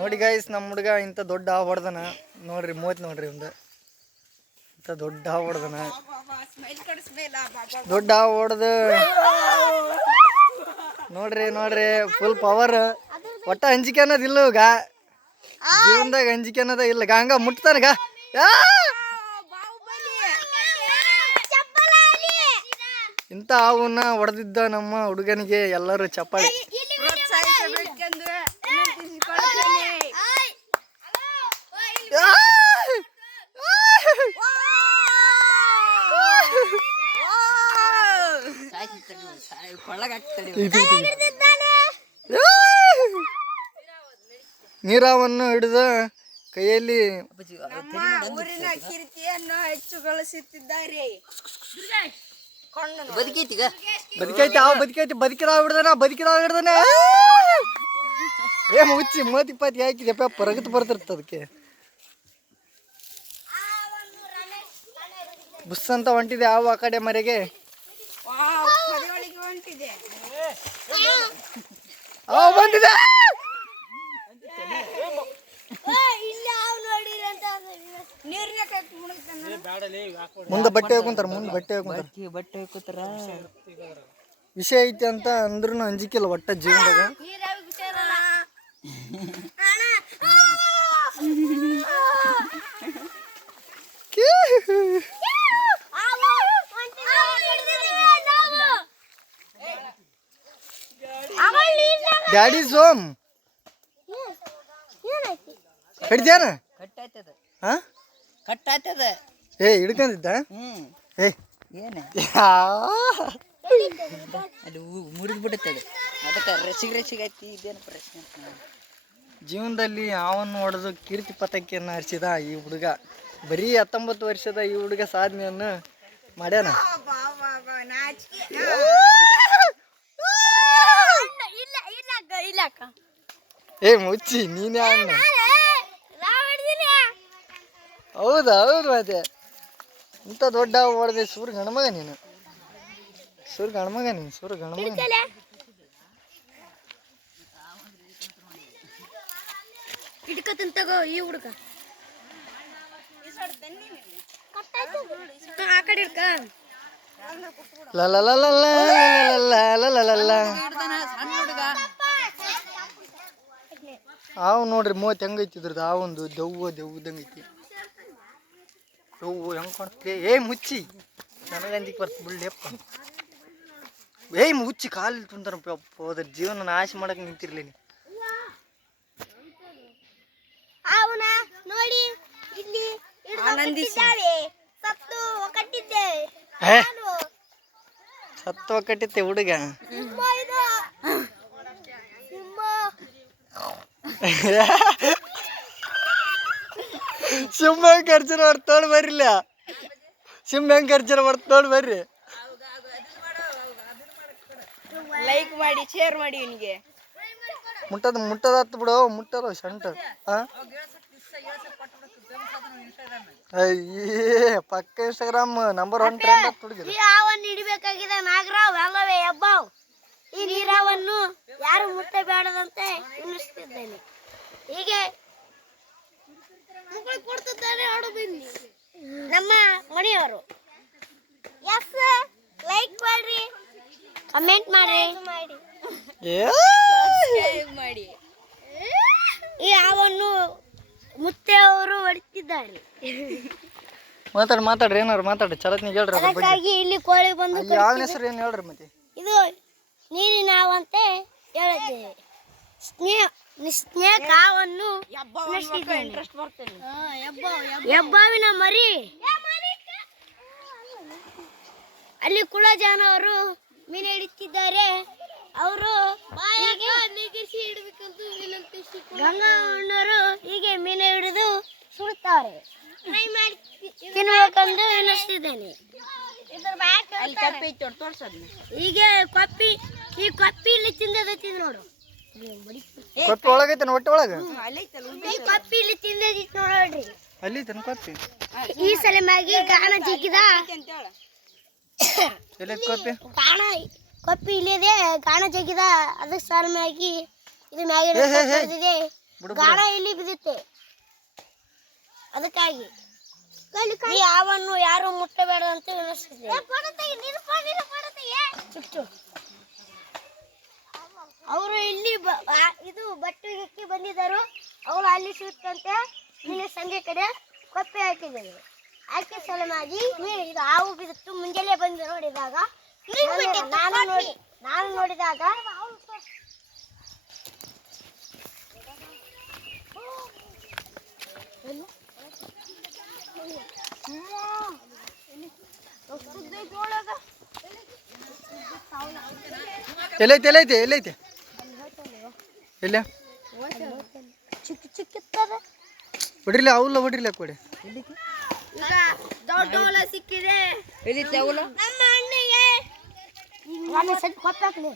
ನೋಡಿ ಗೈಸ್, ನಮ್ಮ ಹುಡುಗ ಇಂಥ ದೊಡ್ಡ ಹಾವು ಹೊಡೆದನ ನೋಡ್ರಿ. ನೋಡ್ರಿ ಒಂದು ಇಂಥ ದೊಡ್ಡ ಹಾವು ಹೊಡೆದನ. ದೊಡ್ಡ ಹಾವು ಹೊಡೆದು ನೋಡ್ರಿ ಫುಲ್ ಪವರ್. ಒಟ್ಟ ಅಂಜಿಕೆ ಅನ್ನೋದಿಲ್ಲ ಈಗ ಜೀವನದಾಗ, ಅಂಜಿಕೆ ಅನ್ನೋದ ಇಲ್ಲ. ಹಂಗ ಮುಟ್ತಾನಗ. ಇಂಥ ಹಾವನ್ನ ಹೊಡೆದಿದ್ದ ನಮ್ಮ ಹುಡುಗನಿಗೆ ಎಲ್ಲರೂ ಚಪ್ಪಾಳೆ. ನೀರಾವನ್ನು ಹಿಡಿದ ಕೈಯಲ್ಲಿ ಊರಿನ ಕೀರ್ತಿಯನ್ನು ಹೆಚ್ಚು ಗಳಿಸುತ್ತಿದ್ದಾರೆ. ಬದುಕೈತಿ ಹಾವು, ಬದುಕಿರಾವ್ ಹಿಡ್ದಾನ. ಏ ಮುಚ್ಚಿ ಮೂವತ್ತಿಪ್ಪತ್ತು ಹಾಕಿದೆಪ್ಪ, ಪರಗತ್ ಬರ್ತಿರ್ತ ಅದಕ್ಕೆ. ಬುಸ್ ಅಂತ ಹೊಂಟಿದೆ ಹಾವು ಆ ಕಡೆ ಮರೆಗೆ. ಹಾವು ಬಂದಿದೆ. ಮುಂದೆ ಬಟ್ಟೆ ಹಾಕೊಂತಾರ, ವಿಷಯ ಐತಿ ಅಂತ ಅಂದ್ರೂ ಅಂಜಿಕಿಲ್ಲ ಒಟ್ಟ ಜೀವನದಾಗ. ಡ್ಯಾಡಿ ಸೋಮ್ ಹಿಡ್ದ್ಯಾನ? ಕಟ್ಟಾಯ್ತದ. ಏ ಹಿಡ್ಕೊಂಡಿದ್ದ? ಏ ಅದು ಮುರಿದು ಬಿಡುತ್ತದೆ. ಅದಕ್ಕೆ ರಸಿಗೆ ಐತಿ. ಇದೇನು ಪ್ರಶ್ನೆ? ಜೀವನದಲ್ಲಿ ಹಾವನ್ನು ಹೊಡೆದು ಕೀರ್ತಿ ಪತಾಕೆಯನ್ನು ಹರಿಸಿದ ಈ ಹುಡುಗ. ಬರೀ 19 ವರ್ಷದ ಈ ಹುಡುಗ ಸಾಧನೆಯನ್ನು ಮಾಡ್ಯಾನ. ಏ ಮುಚ್ಚಿ, ನೀನೇ ಅಣ್ಣ. ಹೌದು ಮತ್ತೆ ಇಂಥ ದೊಡ್ಡ ಹೊಡೆದೆ. ಸೂರ್ ಗಣಮಗ ನೀನು. ಹಿಡ್ಕತಂತಗೋ ಈ ಹುಡುಗ. ಆ ಕಡೆ ಹಿಡ್ಕ. ಹಾವು ನೋಡ್ರಿ 30 ಹೆಂಗೈತಿದ್ರದ್ದು. ಹಾವೊಂದು ದೆವ್ವದಂಗೆ ಐತಿ. ಹೆಂಗ್ ಕಾಣ್ತದೆ? ಏ ಮುಚ್ಚಿ, ನನಗಂದಿಗೆ ಬರ್ತ ಬಿಡ್ಲಿಯಪ್ಪ. ಏಯ್ ಮುಚ್ಚಿ, ಕಾಲು ತುಂತಾರಪ್ಪ. ಅದ್ರ ಜೀವನ ನಾಶ ಮಾಡಕ್ ನಿಂತಿರ್ಲಿ. ನೋಡಿ ಇಲ್ಲಿ ಸತ್ವ ಕಟ್ಟಿತ್ತೆ ಹುಡುಗ. ಸಿಂಹ ಖರ್ಚನ ಹೊಡ್ತೋಡ್ ಬರ್ರಿಲ್ಲ. ಬರ್ರಿ. ಲೈಕ್ ಮಾಡಿ, ಶೇರ್ ಮಾಡಿ. ಇವನಿಗೆ ಮುಟ್ಟದ ಹತ್ತು ಬಿಡು. ಮುಟ್ಟದ ಶಂಟ. ಪಕ್ಕ ಇನ್ಸ್ಟಾಗ್ರಾಮ್ ನಂಬರ್ 1 ಟ್ರೆಂಡ್ ಅಂತ ಹುಡುಗಿರು. ಹಾವನ್ನು ಹಿಡಿಬೇಕಾಗಿದೆ ನಾಗರಾವ್ ಅಲ್ಲವೇ ಹೆಬ್ಬಾವ್. ಈ ನೀರಾವನ್ನು ಯಾರು ಮುಟ್ಟಬೇಡದಂತೆ ಎನ್ನಿಸುತ್ತಿದ್ದೇನೆ. ಹೀಗೆ ಕೊಡ್ತಿದ್ದಾರೆ. ನಮ್ಮ ಮನೆಯವರು ಲೈಕ್ ಮಾಡ್ರಿ, ಕಮೆಂಟ್ ಮಾಡ್ರಿ, ಮಾಡಿ. ಈ ಹಾವನ್ನು ಮುತ್ತೆ ಅವರು ಹೊಡಿತಿದ್ದಾರೆ. ಮಾತಾಡ್ರಿ, ಏನಾರು ಮಾತಾಡ್ರಿ. ಚಲತ್ನಿಗೆ ಹೇಳ್ರಿ. ಅದಕ್ಕಾಗಿ ಇಲ್ಲಿ ಕೋಳಿ ಬಂದು ಯಾವ ಹೆಸರು ಏನು ಹೇಳ್ರಿ. ಮತ್ತೆ ಇದು ನೀರಿನ ಹಾವಂತೆ ಹೇಳುತ್ತೇವೆ. ಸ್ನೇಕ್ ಹಾವನ್ನು ಹೆಬ್ಬಾವಿನ ಮರಿ. ಅಲ್ಲಿ ಕುಳ ಜನವರು ಮೀನು ಹಿಡಿತಿದ್ದಾರೆ. ಅವರು ಗಂಗಣ್ಣವರು ಹೀಗೆ ಮೀನು ಹಿಡಿದು ಸುಡುತ್ತಾರೆ. ತಿನ್ಬೇಕಂದು ಎನಿಸ್ತಿದ್ದೇನೆ. ಹೀಗೆ ಕಪ್ಪಿ, ಈ ಕಪ್ಪಿ ಇಲ್ಲಿ ತಿಂದದೈತಿ ನೋಡು. ಕಪ್ಪಿ ಒಳಗೈತೆ ಹೊಟ್ಟೆ ಒಳಗ. ಈ ಕಪ್ಪಿ ಇಲ್ಲಿ ತಿಂದೈತಿ ನೋಡ್ರಿ. ಅಲ್ಲಿ ತನ ಕಪ್ಪಿ ಈ ಸಲ ಮ್ಯಾಗಿ ಗಾಣ ಜಿಕ್ಕಿದ. ಕಪ್ಪಿ ಇಲ್ಲಿದೆ, ಗಾಣ ಜಗ್ಗಿದ. ಅದಕ್ಕೆ ಸರ್ ಮ್ಯಾಗಿ ಇದು ಮ್ಯಾಗಿ ಗಾಣ ಇಲ್ಲಿ ಬಿದ್ದಿತ್ತೆ ಅದಕ್ಕಾಗಿ ಈ ಹಾವನ್ನು ಯಾರು ಮುಟ್ಟಬೇಡ ಅಂತ ವಿನಂತಿಸಿದೆ. ಅವರು ಇಲ್ಲಿ ಇದು ಬಟ್ಟೆಗೆ ಬಂದಿದ್ದರು. ಅವರು ಅಲ್ಲಿ ಸಿಗುತ್ತಂತೆ. ನಿನ್ನೆ ಸಂಜೆ ಕಡೆ ಕೊಪ್ಪೆ ಹಾಕಿದ್ದಾರೆ. ಆಕೆ ಸಲುವಾಗಿ ಇದು ಹಾವು ಬಿದ್ದಿತ್ತು. ಮುಂಜಾನೆ ಬಂದು ನೋಡಿದಾಗ ನಾನು ನೋಡಿದಾಗ ಎಲ್ಲೈತೆ ಎಲ್ಲೈತೆ ಎಲ್ಲೈತೆ ಎಲ್ಲ ಚಿಕ್ಕ ಚಿಕ್ಕಿತ್ತದ. ಹೊಡಿರ್ಲಿ ಅವಲ್ಲ ಹೊಡಿರ್ಲಿ ಕೊಡಿ. ಈಗ ದೊಡ್ಡ ಸಿಕ್ಕಿದೆ. ಎಲ್ಲಿ ನಮ್ಮ ಅಣ್ಣಗೆ ಕೊಪ್ಪೆ ಹಾಕ್ಲಿ.